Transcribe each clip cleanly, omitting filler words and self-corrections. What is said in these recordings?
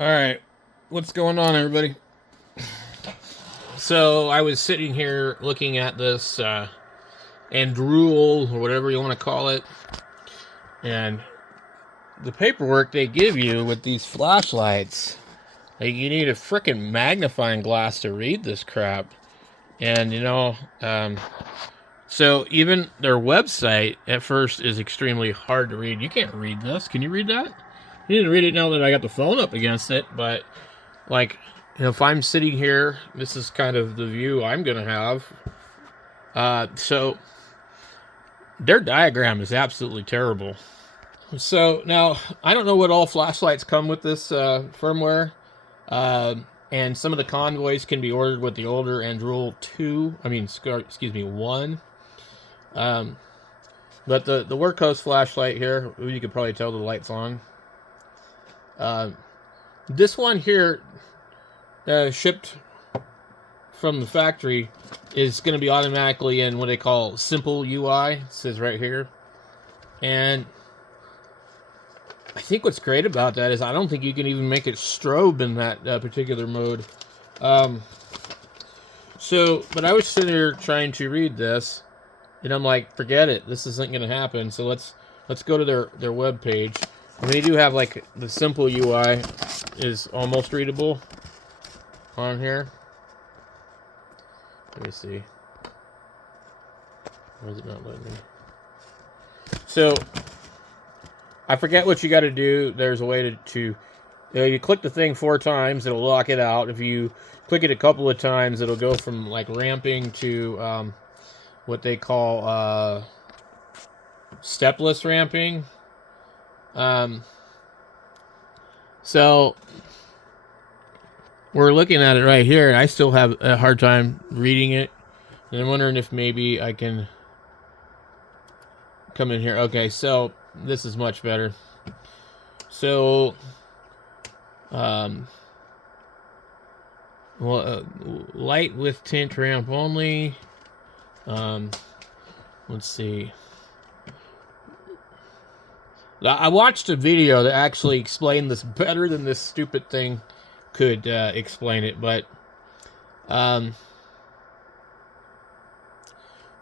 All right, what's going on, everybody? So I was sitting here looking at this Anduril or whatever you want to call it, and the paperwork they give you with these flashlights. Like, you need a freaking magnifying glass to read this crap, and so even their website at first is extremely hard to read. You can't read this. Can you read that? You need to read it now that I got the phone up against it, but like, if I'm sitting here, this is kind of the view I'm going to have. So their diagram is absolutely terrible. So now, I don't know what all flashlights come with this firmware. Uh, and some of the convoys can be ordered with the older Anduril 2. Excuse me, 1. But the workhorse flashlight here, you could probably tell the light's on. This one here, shipped from the factory, is going to be automatically in what they call simple UI. It says right here. And I think what's great about that is I don't think you can even make it strobe in that particular mode. But I was sitting here trying to read this, and I'm like, forget it. This isn't going to happen. So let's go to their web page. And they do have, like, the simple UI is almost readable on here. Let me see. Why is it not letting me? So I forget what you got to do. There's a way to you click the thing 4 times, it'll lock it out. If you click it a couple of times, it'll go from like ramping to what they call stepless ramping. So we're looking at it right here. I still have a hard time reading it, and I'm wondering if maybe I can come in here. Okay, so this is much better. So light with tint ramp only. Let's see. I watched a video that actually explained this better than this stupid thing could explain it, but well,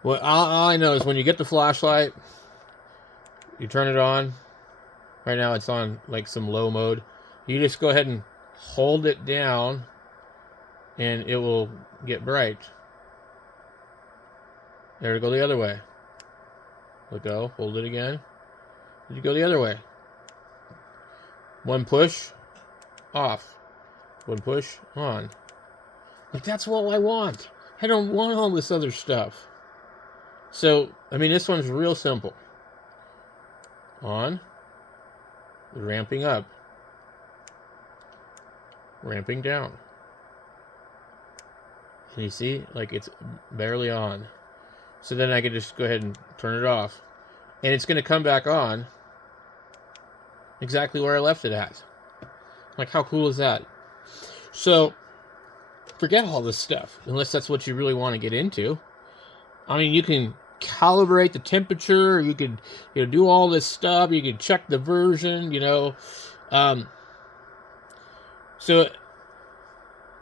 all I know is when you get the flashlight, you turn it on. Right now it's on like some low mode. You just go ahead and hold it down, and it will get bright. There we go the other way. Let go. Hold it again. You go the other way. One push, off. One push, on. Like, that's what I want. I don't want all this other stuff. So, I mean, this one's real simple. On. Ramping up. Ramping down. And you see, like, it's barely on. So then I can just go ahead and turn it off. And it's going to come back on exactly where I left it at. Like, how cool is that? So, forget all this stuff, unless that's what you really want to get into. I mean, you can calibrate the temperature, you could do all this stuff, you can check the version, so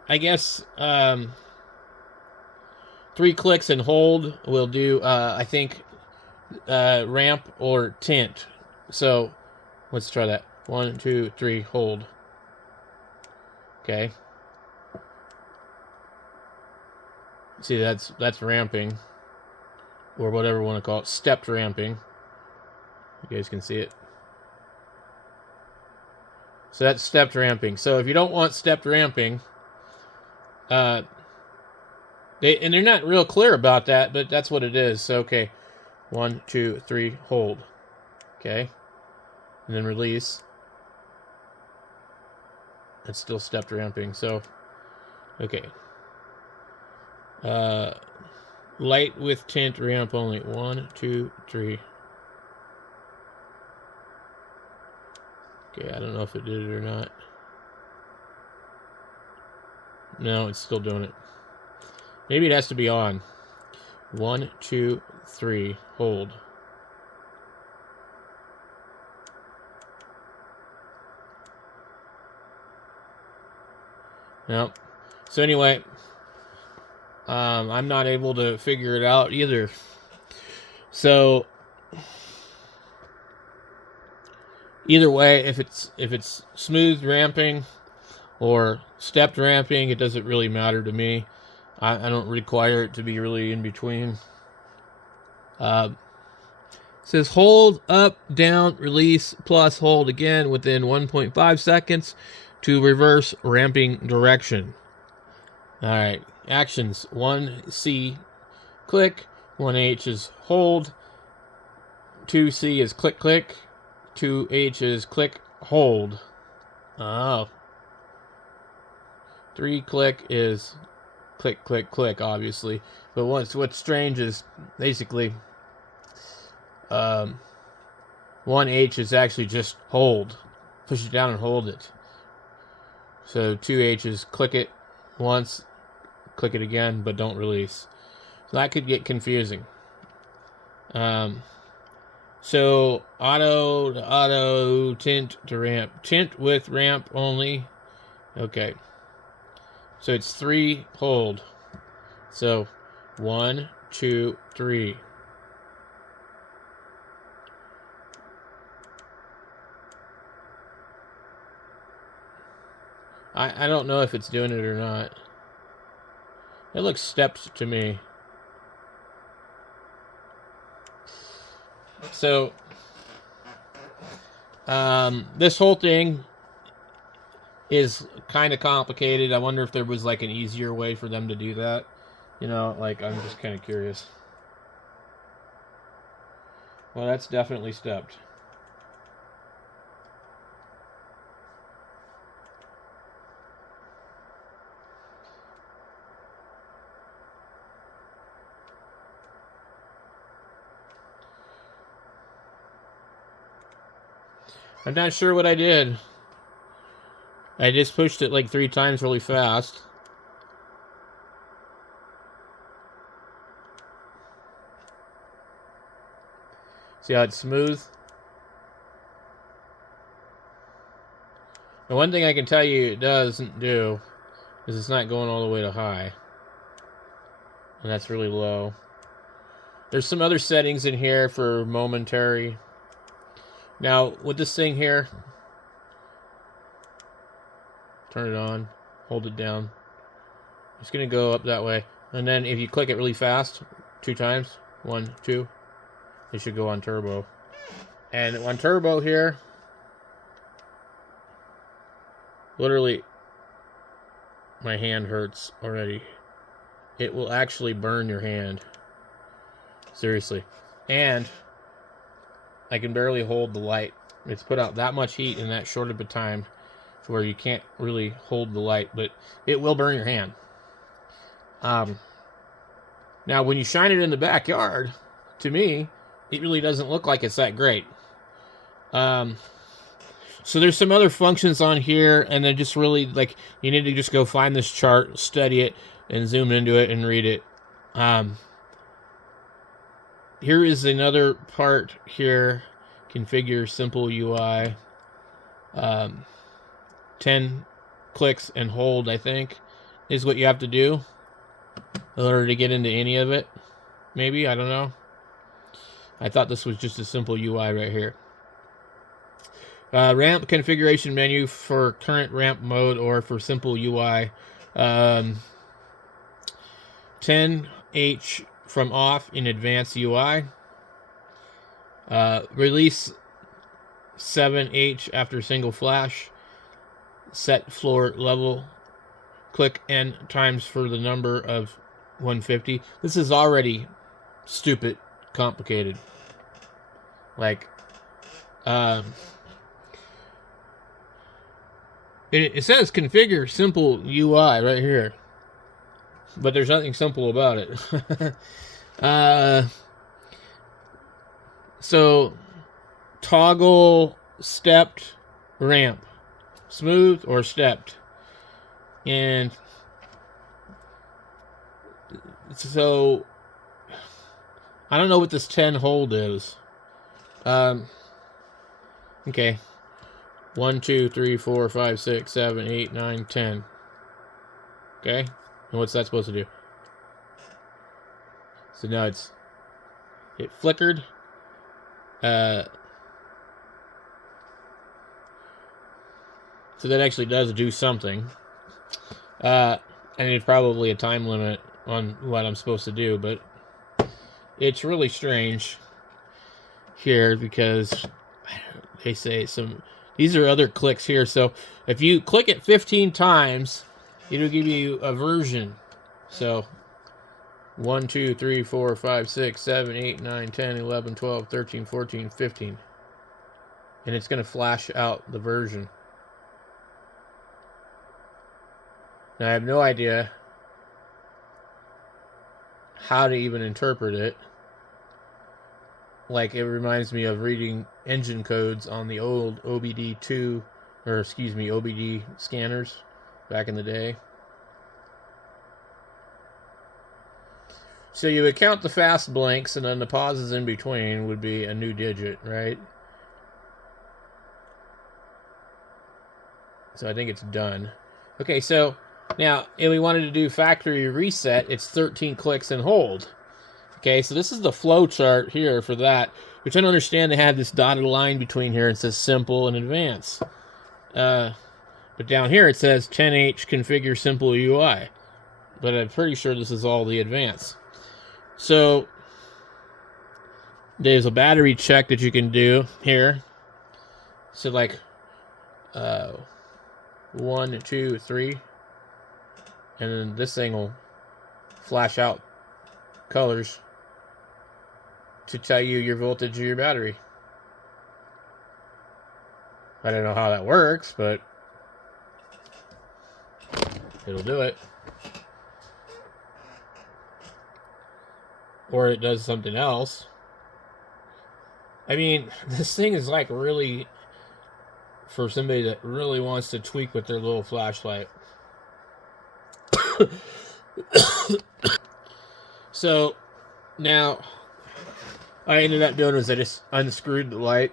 I guess 3 clicks and hold will do, I think, ramp or tint. So let's try that. 1, 2, 3, hold. Okay. See, that's ramping, or whatever you want to call it, stepped ramping. You guys can see it. So that's stepped ramping. So if you don't want stepped ramping, they're not real clear about that, but that's what it is. So okay, 1, 2, 3, hold. Okay, and then release. It's still stepped ramping. So okay. Light with tint ramp only. 1, 2, 3. Okay, I don't know if it did it or not. No, it's still doing it. Maybe it has to be on. 1, 2, 3. Hold. Yep. So anyway, I'm not able to figure it out either. So either way, if it's smooth ramping or stepped ramping, it doesn't really matter to me. I don't require it to be really in between. It says hold up, down, release, plus hold again within 1.5 seconds to reverse ramping direction. All right, actions. 1C, click. 1H is hold. 2C is click, click. 2H is click, hold. Oh. 3 click is click, click, click, obviously. But what's strange is basically 1H is actually just hold. Push it down and hold it. So 2H is click it once, click it again, but don't release. So that could get confusing. So auto to auto, tint to ramp. Tint with ramp only. Okay. So it's 3 hold. So 1, 2, 3. I don't know if it's doing it or not. It looks stepped to me. So this whole thing is kind of complicated. I wonder if there was like an easier way for them to do that. You know, like I'm just kind of curious. Well, that's definitely stepped. I'm not sure what I did. I just pushed it like 3 times really fast. See how it's smooth? The one thing I can tell you it doesn't do is it's not going all the way to high. And that's really low. There's some other settings in here for momentary. Now, with this thing here, turn it on, hold it down. It's going to go up that way. And then if you click it really fast, 2 times, 1, 2, it should go on turbo. And on turbo here, literally, my hand hurts already. It will actually burn your hand. Seriously. And I can barely hold the light. It's put out that much heat in that short of a time to where you can't really hold the light, but it will burn your hand. Now, when you shine it in the backyard, to me, it really doesn't look like it's that great. So there's some other functions on here, and then just really, like, you need to just go find this chart, study it, and zoom into it and read it. Here is another part here. Configure simple UI. 10 clicks and hold, I think, is what you have to do in order to get into any of it. Maybe, I don't know. I thought this was just a simple UI right here. Ramp configuration menu for current ramp mode or for simple UI. 10H from off in advanced UI. Release 7H after single flash. Set floor level. Click N times for the number of 150. This is already stupid complicated. Like, it says configure simple UI right here, but there's nothing simple about it. So toggle stepped ramp, smooth or stepped, and so I don't know what this 10 hold is. Okay. 1, 2, 3, 4, 5, 6, 7, 8, 9, 10. Okay, and what's that supposed to do? So now it flickered. So that actually does do something. And it's probably a time limit on what I'm supposed to do, but it's really strange here because they say these are other clicks here. So if you click it 15 times, it'll give you a version. So 1, 2, 3, 4, 5, 6, 7, 8, 9, 10, 11, 12, 13, 14, 15. And it's going to flash out the version. Now I have no idea how to even interpret it. Like, it reminds me of reading engine codes on the old OBD2, or excuse me, OBD scanners back in the day. So you would count the fast blinks, and then the pauses in between would be a new digit, right? So I think it's done. Okay, so now if we wanted to do factory reset, it's 13 clicks and hold. Okay, so this is the flow chart here for that, which I don't understand. They have this dotted line between here. It says simple and advanced. But down here it says 10H configure simple UI. But I'm pretty sure this is all the advanced. So there's a battery check that you can do here. So like 1, 2, 3. And then this thing will flash out colors to tell you your voltage of your battery. I don't know how that works, but it'll do it. Or it does something else. I mean, this thing is like really for somebody that really wants to tweak with their little flashlight. So now I ended up doing is I just unscrewed the light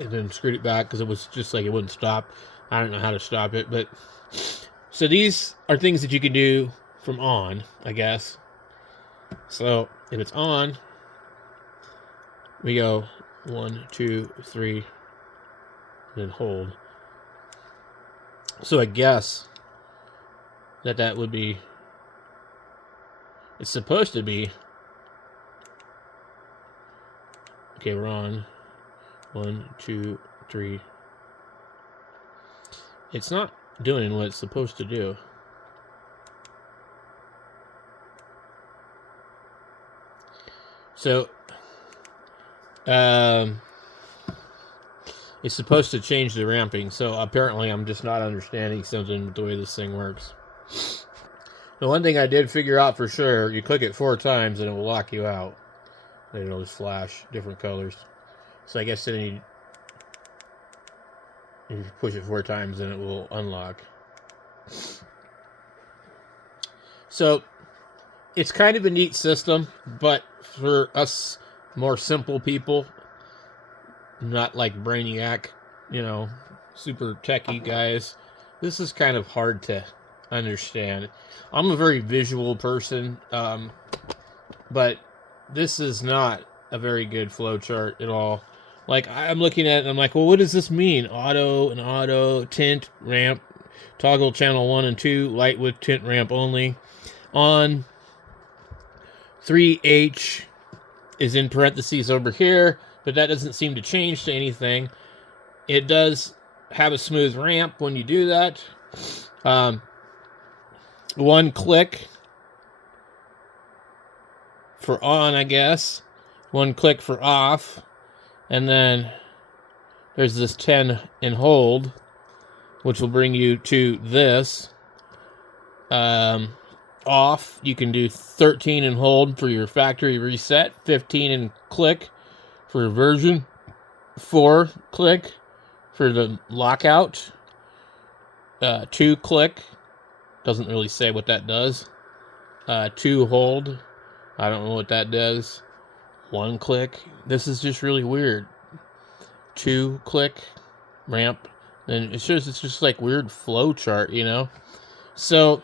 and then screwed it back because it was just like it wouldn't stop. I don't know how to stop it, but so these are things that you can do from on, I guess. So if it's on, we go 1, 2, 3, then hold. So I guess that would be, it's supposed to be, okay, we're on 1, 2, 3. It's not doing what it's supposed to do. So it's supposed to change the ramping. So apparently I'm just not understanding something with the way this thing works. The one thing I did figure out for sure, you click it 4 times and it will lock you out. And it'll just flash different colors. So I guess then you push it 4 times and it will unlock. So it's kind of a neat system, but for us more simple people, not like brainiac, super techie guys, this is kind of hard to understand. I'm a very visual person, but this is not a very good flow chart at all. Like, I'm looking at it and I'm like, well, what does this mean? Auto, tint, ramp, toggle channel 1 and 2, light with tint ramp only. On 3H is in parentheses over here, but that doesn't seem to change to anything. It does have a smooth ramp when you do that. 1 click for on, I guess. 1 click for off. And then there's this 10 and hold, which will bring you to this. Off, you can do 13 and hold for your factory reset, 15 and click for version, 4 click for the lockout, 2 click, doesn't really say what that does, 2 hold, I don't know what that does, 1 click, this is just really weird, 2 click, ramp, and it shows it's just like weird flow chart, So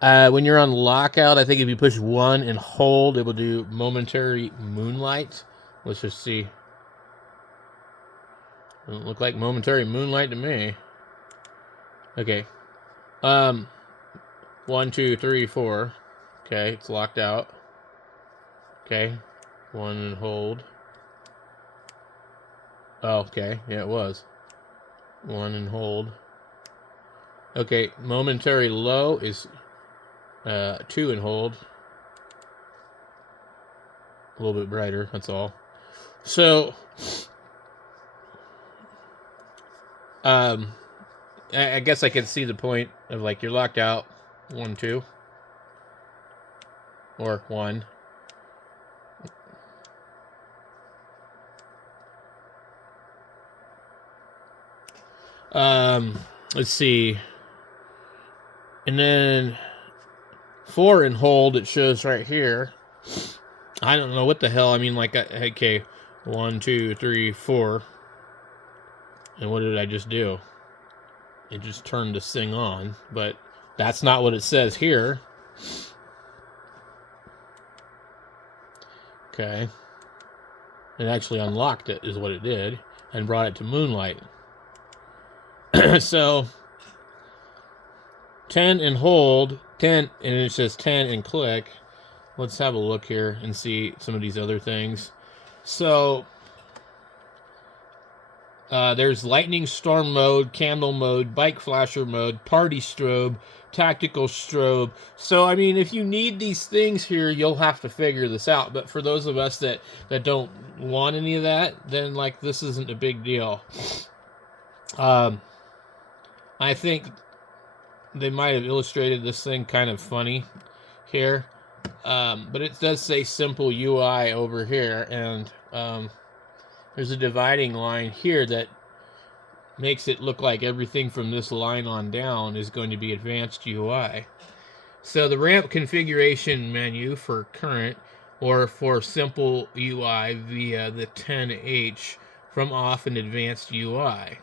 when you're on lockout, I think if you push 1 and hold, it will do momentary moonlight. Let's just see. Doesn't look like momentary moonlight to me. Okay. 1, 2, 3, 4. Okay, it's locked out. Okay. 1 and hold. Oh, okay. Yeah, it was. 1 and hold. Okay, momentary low is 2 and hold. A little bit brighter, that's all. So, I guess I can see the point of, like, you're locked out. 1, 2. Or 1. Let's see. And then 4 and hold, it shows right here. I don't know what the hell. I mean, like, okay, 1, 2, 3, 4. And what did I just do? It just turned this thing on, but that's not what it says here. Okay. It actually unlocked it, is what it did, and brought it to moonlight. So 10 and hold, 10, and it says 10 and click. Let's have a look here and see some of these other things. So there's lightning storm mode, candle mode, bike flasher mode, party strobe, tactical strobe. So, I mean, if you need these things here, you'll have to figure this out. But for those of us that don't want any of that, then, like, this isn't a big deal. I think they might have illustrated this thing kind of funny here. But it does say simple UI over here, and there's a dividing line here that makes it look like everything from this line on down is going to be advanced UI. So the ramp configuration menu for current or for simple UI via the 10H from off and advanced UI.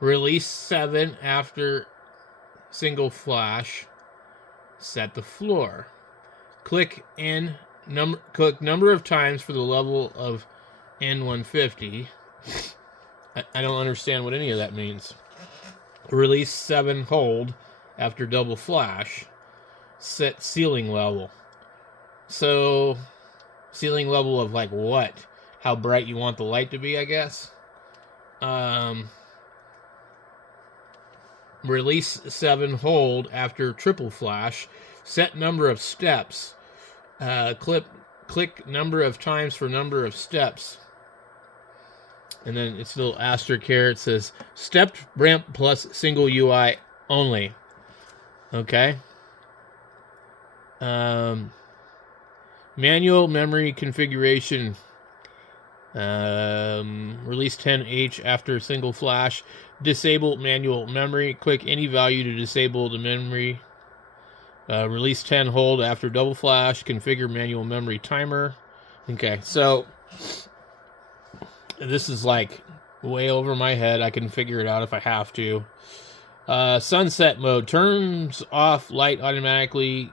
Release 7 after single flash. Set the floor. Click number of times for the level of N150. I don't understand what any of that means. Release 7 hold after double flash. Set ceiling level. So, ceiling level of, like, what? How bright you want the light to be, I guess. Release 7 hold after triple flash. Set number of steps. Click number of times for number of steps. And then it's a little asterisk here. It says stepped ramp plus single UI only. Okay. Manual memory configuration. Release 10H after single flash. Disable manual memory. Click any value to disable the memory. Release 10 hold after double flash. Configure manual memory timer. Okay, so this is like way over my head. I can figure it out if I have to. Sunset mode. Turns off light automatically.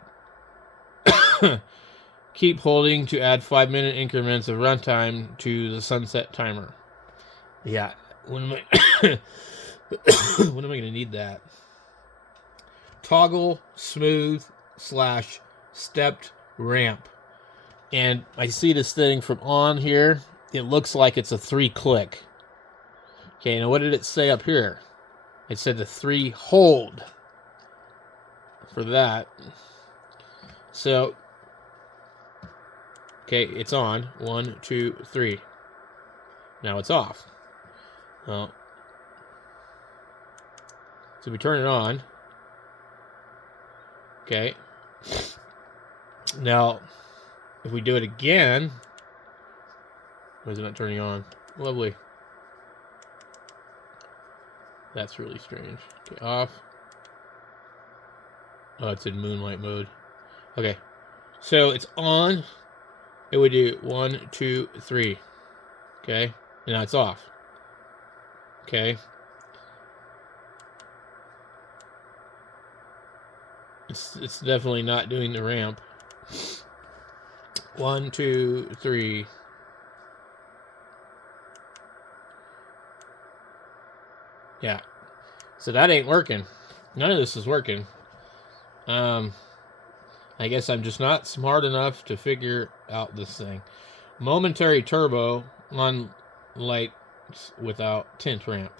Keep holding to add 5-minute increments of runtime to the sunset timer. Yeah, when am I when am I going to need that? Toggle smooth / stepped ramp. And I see this thing from on here. It looks like it's a 3-click. Okay, now what did it say up here? It said the 3 hold for that. So, okay, it's on. 1, 2, 3. Now it's off. So we turn it on. Okay. Now, if we do it again, why is it not turning on? Lovely. That's really strange. Okay, off. Oh, it's in moonlight mode. Okay. So it's on. It would do 1, 2, 3. Okay. And now it's off. Okay. It's definitely not doing the ramp. 1, 2, 3. Yeah. So that ain't working. None of this is working. I guess I'm just not smart enough to figure out this thing. Momentary turbo on lights without tint ramp.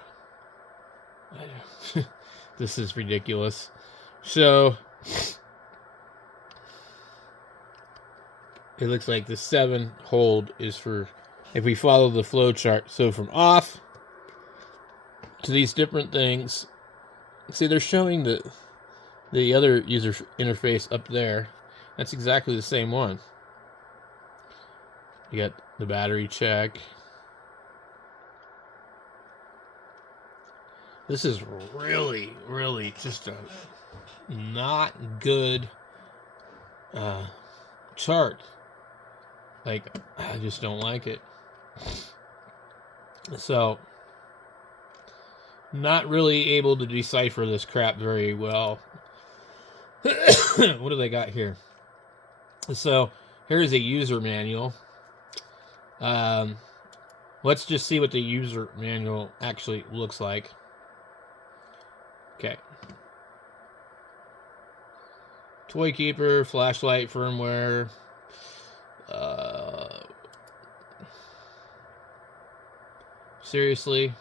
This is ridiculous. So it looks like the 7 hold is for if we follow the flow chart. So from off to these different things. See, they're showing the other user interface up there. That's exactly the same one. You got the battery check. This is really, really just a not good chart. Like, I just don't like it. So, not really able to decipher this crap very well. What do they got here? So, here's a user manual. Let's just see what the user manual actually looks like. Okay. Toy keeper, flashlight firmware. Seriously?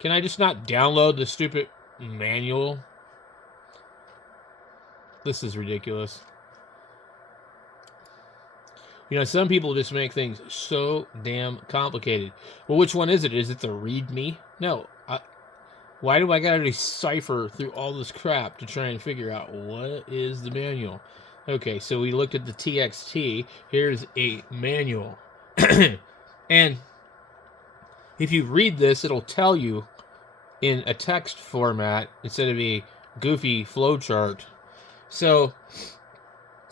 Can I just not download the stupid manual? This is ridiculous. You know, some people just make things so damn complicated. Well, which one is it? Is it the README? No. Why do I gotta decipher through all this crap to try and figure out what is the manual? Okay, so we looked at the TXT. Here's a manual. And if you read this, it'll tell you in a text format instead of a goofy flowchart. So,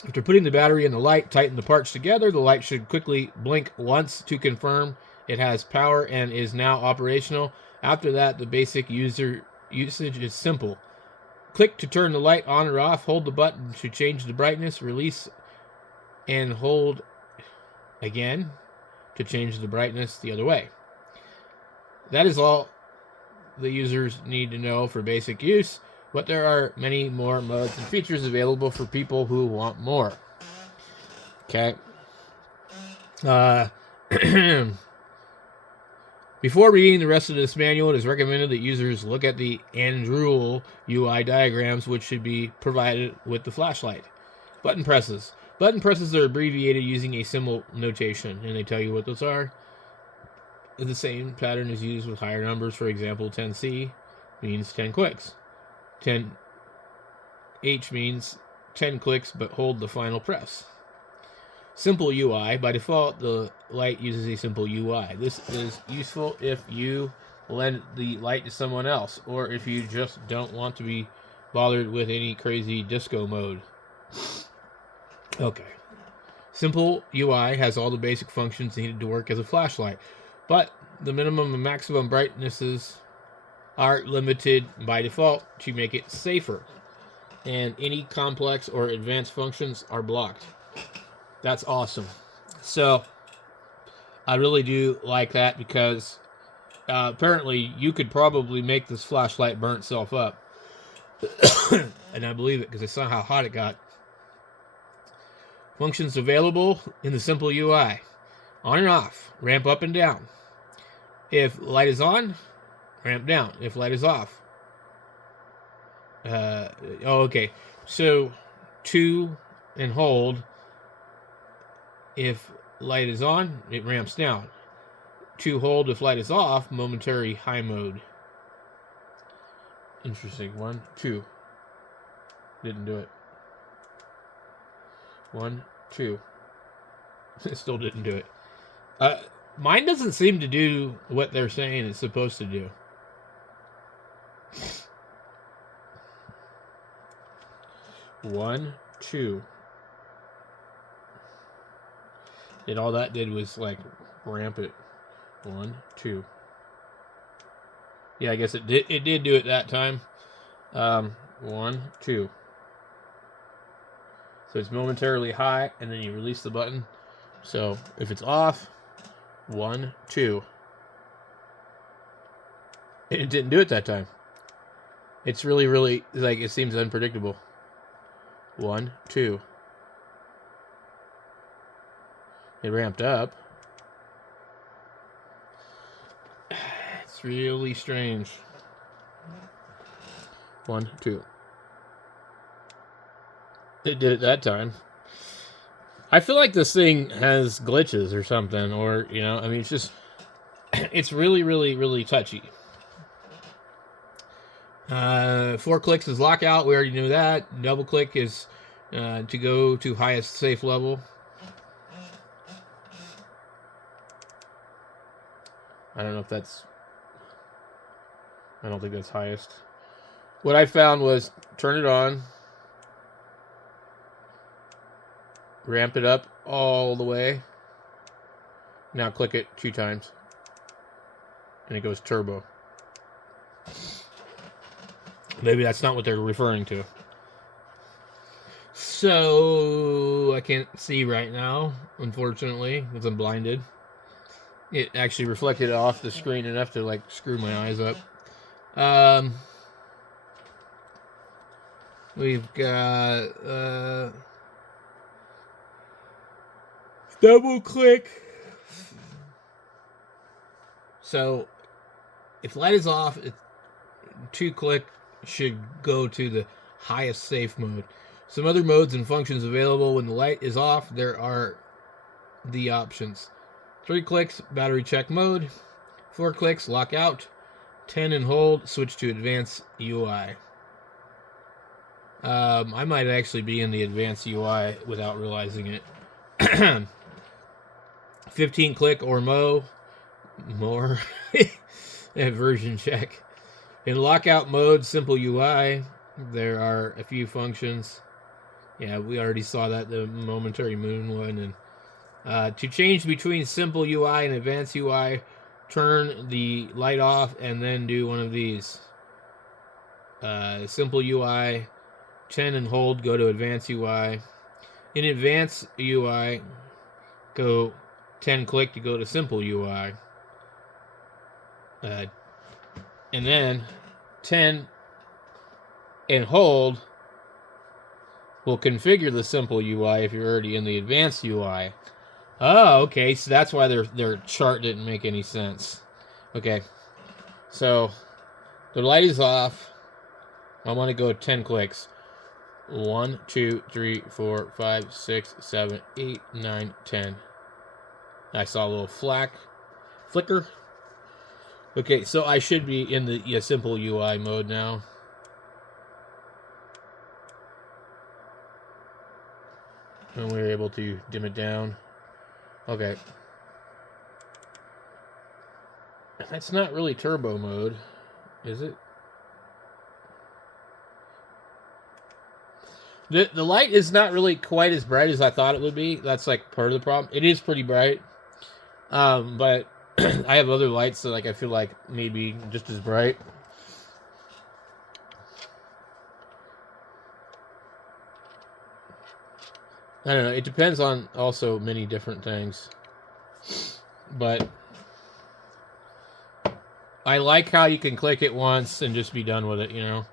after putting the battery and the light, tighten the parts together. The light should quickly blink once to confirm it has power and is now operational. After that, the basic usage is simple. Click to turn the light on or off. Hold the button to change the brightness. Release and hold again to change the brightness the other way. That is all the users need to know for basic use, but there are many more modes and features available for people who want more. Okay. Before reading the rest of this manual, it is recommended that users look at the Anduril UI diagrams, which should be provided with the flashlight. Button presses. Button presses are abbreviated using a symbol notation, and they tell you what those are. The same pattern is used with higher numbers. For example, 10C means 10 clicks. 10H means 10 clicks, but hold the final press. Simple UI. By default, the light uses a simple UI. This is useful if you lend the light to someone else, or if you just don't want to be bothered with any crazy disco mode. Okay. Simple UI has all the basic functions needed to work as a flashlight, but the minimum and maximum brightnesses are limited by default to make it safer, and any complex or advanced functions are blocked. That's awesome. So I really do like that because apparently you could probably make this flashlight burn itself up. And I believe it because I saw how hot it got. Functions available in the simple UI. On and off. Ramp up and down. If light is on, ramp down. If light is off. Okay. So 2 and hold. If light is on, it ramps down. 2 hold if light is off, momentary high mode. Interesting. 1, 2. Didn't do it. 1, 2. It still didn't do it. Mine doesn't seem to do what they're saying it's supposed to do. One, 2. And all that did was like ramp it. 1, 2. Yeah, I guess it did. It did do it that time. 1, 2. So it's momentarily high, and then you release the button. So if it's off, 1, 2. It didn't do it that time. It's really, really, like, it seems unpredictable. 1, 2. It ramped up. It's really strange. 1, 2. It did it that time. I feel like this thing has glitches or something, or, you know, I mean, it's just, it's really, really, really touchy. 4 clicks is lockout. We already knew that. Double click is to go to highest safe level. I don't know if that's... I don't think that's highest. What I found was turn it on. Ramp it up all the way. Now click it 2 times. And it goes turbo. Maybe that's not what they're referring to. So, I can't see right now, unfortunately, because I'm blinded. It actually reflected off the screen enough to, like, screw my eyes up. We've got, double click. So, if light is off, 2 click should go to the highest safe mode. Some other modes and functions available when the light is off. There are the options. 3 clicks, battery check mode. 4 clicks, lock out. 10 and hold, switch to advanced UI. I might actually be in the advanced UI without realizing it. 15 click or more. Version check. In lockout mode, simple UI, there are a few functions. Yeah, we already saw that, the momentary moon one. And to change between simple UI and advanced UI, turn the light off and then do one of these. Simple UI, 10 and hold, go to advanced UI. In advanced UI, go 10 click to go to simple UI. And then 10 and hold will configure the simple UI if you're already in the advanced UI. Oh, okay, so that's why their chart didn't make any sense. Okay, so the light is off. I want to go 10 clicks. 1, 2, 3, 4, 5, 6, 7, 8, 9, 10. I saw a little flicker. Okay, so I should be in the simple UI mode now. And we were able to dim it down. Okay. That's not really turbo mode, is it? The light is not really quite as bright as I thought it would be. That's like part of the problem. It is pretty bright. But I have other lights that, like, I feel like maybe just as bright. I don't know. It depends on also many different things. But I like how you can click it once and just be done with it, you know.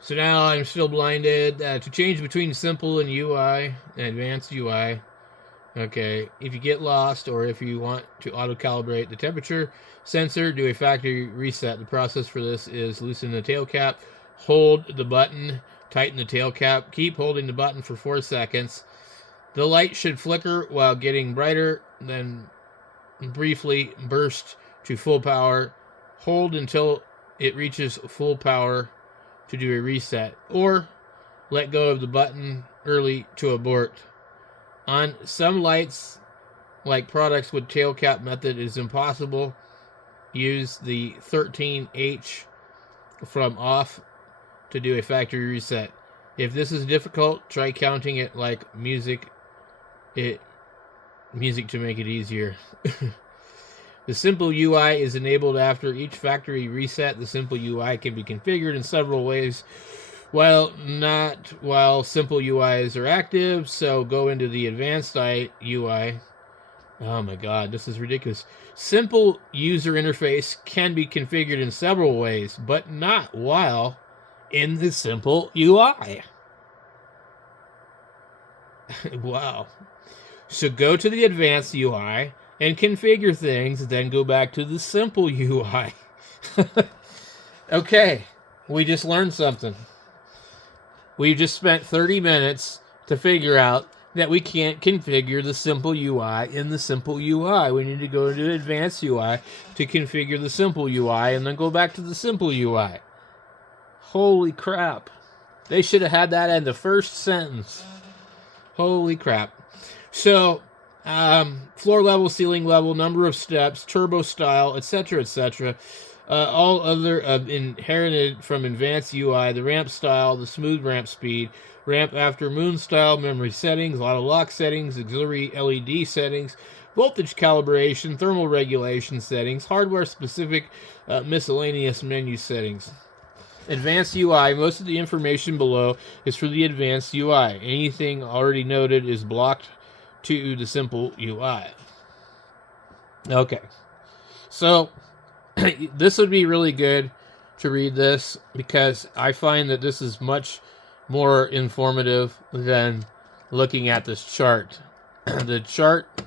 So now I'm still blinded. To change between simple and UI and advanced UI. Okay, if you get lost or if you want to auto-calibrate the temperature sensor, do a factory reset. The process for this is loosen the tail cap, hold the button, tighten the tail cap, keep holding the button for 4 seconds. The light should flicker while getting brighter, then briefly burst to full power. Hold until it reaches full power to do a reset, or let go of the button early to abort. On some lights, like products with tail cap method, it is impossible. Use the 13H from off to do a factory reset. If this is difficult, try counting it like music to make it easier. The simple UI is enabled after each factory reset. The simple UI can be configured in several ways while simple UIs are active. So go into the advanced UI. Oh my god, this is ridiculous. Simple user interface can be configured in several ways, but not while in the simple UI. Wow. So go to the advanced UI and configure things, then go back to the simple UI. Okay, we just learned something. We just spent 30 minutes to figure out that we can't configure the simple UI in the simple UI. We need to go to advanced UI to configure the simple UI and then go back to the simple UI. Holy crap. They should have had that in the first sentence. Holy crap. So, floor level, ceiling level, number of steps, turbo style, etc., etc. All other inherited from advanced UI, the ramp style, the smooth ramp speed, ramp after moon style, memory settings, auto lock settings, auxiliary LED settings, voltage calibration, thermal regulation settings, hardware specific miscellaneous menu settings. Advanced UI, most of the information below is for the advanced UI. Anything already noted is blocked to the simple UI. Okay. So, this would be really good to read this because I find that this is much more informative than looking at this chart. The chart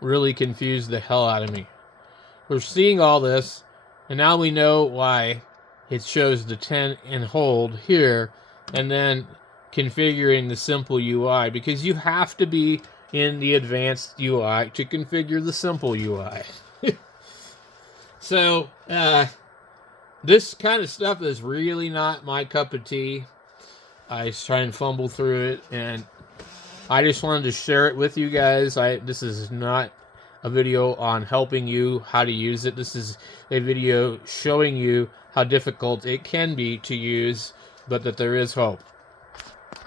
really confused the hell out of me. We're seeing all this, and now we know why it shows the 10 and hold here, and then configuring the simple UI, because you have to be in the advanced UI to configure the simple UI. So, this kind of stuff is really not my cup of tea. I try and fumble through it, and I just wanted to share it with you guys. This is not a video on helping you how to use it. This is a video showing you how difficult it can be to use, but that there is hope.